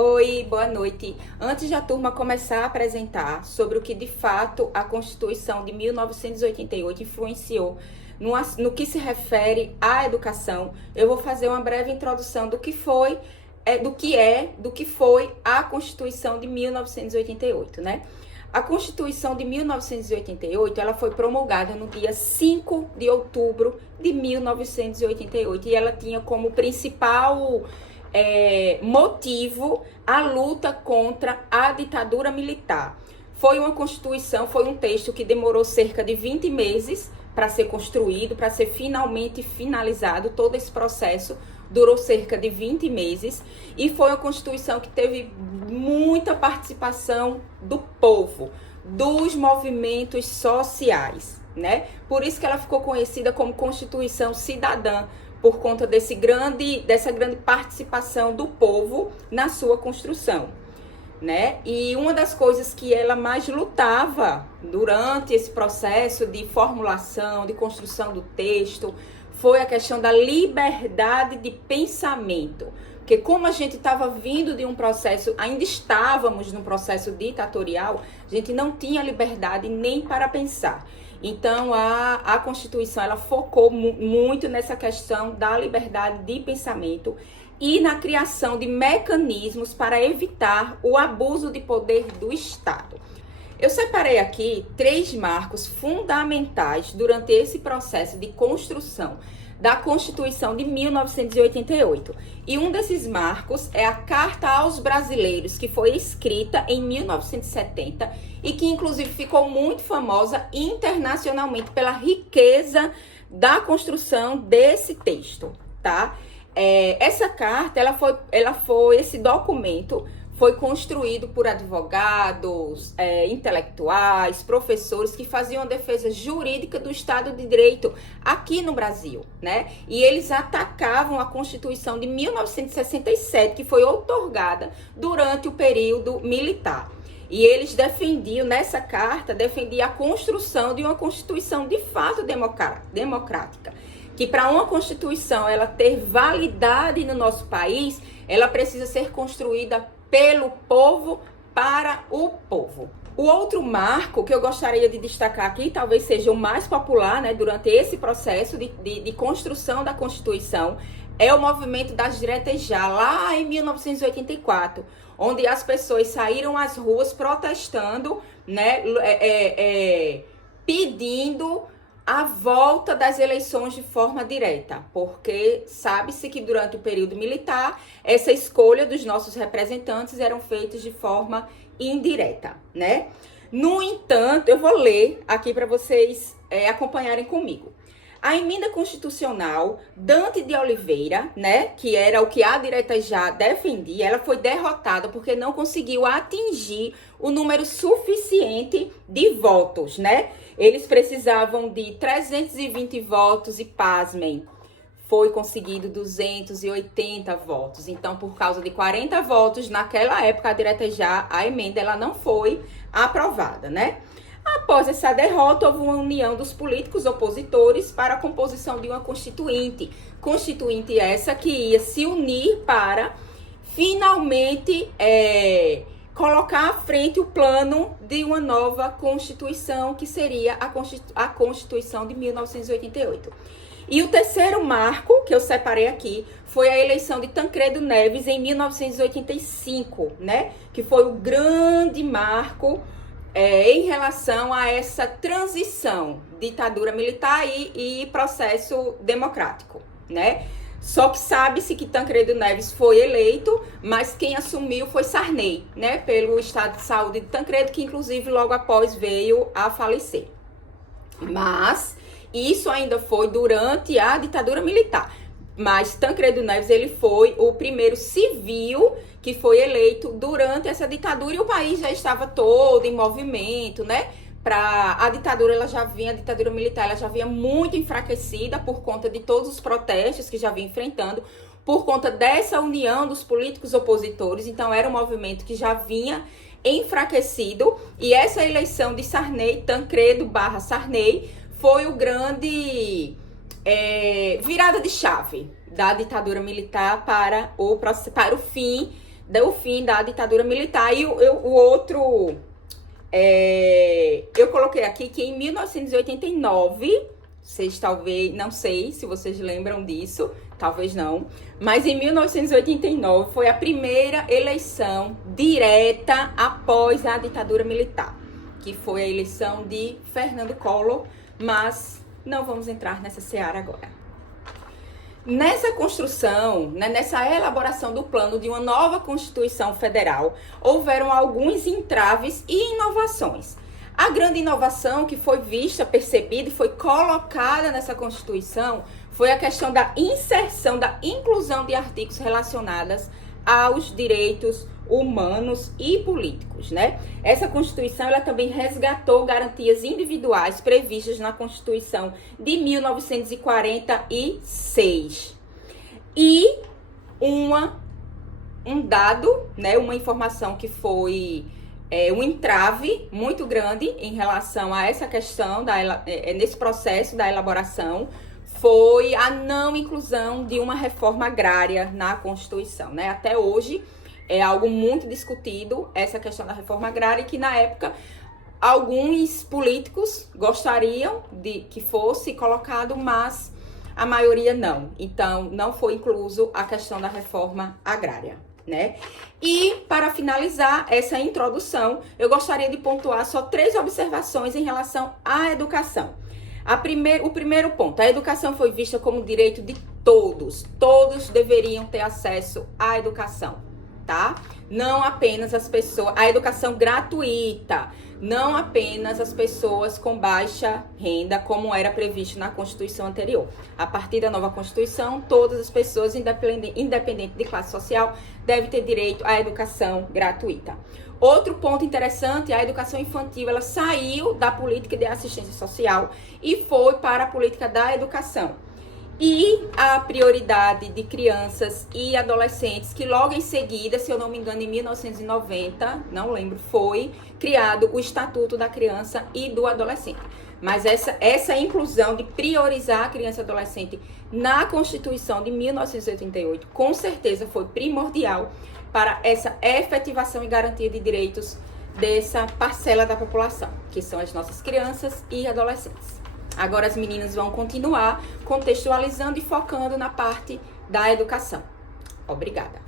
Oi, boa noite. Antes da turma começar a apresentar sobre o que de fato a Constituição de 1988 influenciou no que se refere à educação, eu vou fazer uma breve introdução do que foi, do que foi a Constituição de 1988, né? A Constituição de 1988, ela foi promulgada no dia 5 de outubro de 1988 e ela tinha como principal motivo a luta contra a ditadura militar. Foi uma Constituição, foi um texto que demorou cerca de 20 meses para ser construído, para ser finalmente finalizado. Todo esse processo durou cerca de 20 meses e foi uma Constituição que teve muita participação do povo, dos movimentos sociais, né? Por isso que ela ficou conhecida como Constituição Cidadã, por conta dessa grande participação do povo na sua construção, né? E uma das coisas que ela mais lutava durante esse processo de formulação, de construção do texto, foi a questão da liberdade de pensamento. Porque como a gente estava vindo de um processo, ainda estávamos num processo ditatorial, a gente não tinha liberdade nem para pensar. Então, a Constituição, ela focou muito nessa questão da liberdade de pensamento e na criação de mecanismos para evitar o abuso de poder do Estado. Eu separei aqui 3 marcos fundamentais durante esse processo de construção da Constituição de 1988. E um desses marcos é a Carta aos Brasileiros, que foi escrita em 1970 e que inclusive ficou muito famosa internacionalmente pela riqueza da construção desse texto, tá? Essa carta, esse documento foi construído por advogados, intelectuais, professores que faziam a defesa jurídica do Estado de Direito aqui no Brasil, né? E eles atacavam a Constituição de 1967, que foi outorgada durante o período militar. E eles defendiam, nessa carta, a construção de uma Constituição de fato democrática. Que para uma Constituição ela ter validade no nosso país, ela precisa ser construída pelo povo, para o povo. O outro marco que eu gostaria de destacar aqui, talvez seja o mais popular, né, durante esse processo de construção da Constituição, é o movimento das diretas já, lá em 1984, onde as pessoas saíram às ruas protestando, né, pedindo a volta das eleições de forma direta, porque sabe-se que durante o período militar, essa escolha dos nossos representantes eram feitas de forma indireta, né? No entanto, eu vou ler aqui para vocês acompanharem comigo. A emenda constitucional Dante de Oliveira, né, que era o que a direita já defendia, ela foi derrotada porque não conseguiu atingir o número suficiente de votos, né? Eles precisavam de 320 votos e, pasmem, foi conseguido 280 votos. Então, por causa de 40 votos, naquela época, a direita já, a emenda, ela não foi aprovada, né? Após essa derrota, houve uma união dos políticos opositores para a composição de uma constituinte. Constituinte essa que ia se unir para, finalmente, colocar à frente o plano de uma nova Constituição, que seria a Constituição de 1988. E o terceiro marco, que eu separei aqui, foi a eleição de Tancredo Neves em 1985, né? Que foi o grande marco em relação a essa transição, ditadura militar e processo democrático, né? Só que sabe-se que Tancredo Neves foi eleito, mas quem assumiu foi Sarney, né? Pelo estado de saúde de Tancredo, que inclusive logo após veio a falecer. Mas isso ainda foi durante a ditadura militar. Mas Tancredo Neves, ele foi o primeiro civil que foi eleito durante essa ditadura e o país já estava todo em movimento, né? A ditadura militar, ela já vinha muito enfraquecida por conta de todos os protestos que já vinha enfrentando, por conta dessa união dos políticos opositores. Então, era um movimento que já vinha enfraquecido e essa eleição de Sarney, Tancredo / Sarney, foi o grande virada de chave da ditadura militar para o fim do fim da ditadura militar. E o outro, eu coloquei aqui que em 1989, vocês talvez, não sei se vocês lembram disso, talvez não, mas em 1989 foi a primeira eleição direta após a ditadura militar, que foi a eleição de Fernando Collor, mas não vamos entrar nessa seara agora. Nessa construção, né, nessa elaboração do plano de uma nova Constituição Federal, houveram alguns entraves e inovações. A grande inovação que foi vista, percebida e foi colocada nessa Constituição foi a questão da inserção, da inclusão de artigos relacionados aos direitos humanos e políticos, né? Essa Constituição, ela também resgatou garantias individuais previstas na Constituição de 1946. E um dado, né, uma informação que foi um entrave muito grande em relação a essa questão, nesse processo da elaboração, foi a não inclusão de uma reforma agrária na Constituição, né? Até hoje é algo muito discutido, essa questão da reforma agrária, que na época alguns políticos gostariam de que fosse colocado, mas a maioria não. Então, não foi incluso a questão da reforma agrária, né? E, para finalizar essa introdução, eu gostaria de pontuar só 3 observações em relação à educação. O primeiro ponto, a educação foi vista como direito de todos. Todos deveriam ter acesso à educação, tá? Não apenas as pessoas, a educação gratuita, não apenas as pessoas com baixa renda, como era previsto na Constituição anterior. A partir da nova Constituição, todas as pessoas, independente de classe social, devem ter direito à educação gratuita. Outro ponto interessante, a educação infantil, ela saiu da política de assistência social e foi para a política da educação. E a prioridade de crianças e adolescentes, que logo em seguida, se eu não me engano, em 1990, não lembro, foi criado o Estatuto da Criança e do Adolescente. Mas essa inclusão de priorizar a criança e adolescente na Constituição de 1988, com certeza foi primordial para essa efetivação e garantia de direitos dessa parcela da população, que são as nossas crianças e adolescentes. Agora as meninas vão continuar contextualizando e focando na parte da educação. Obrigada.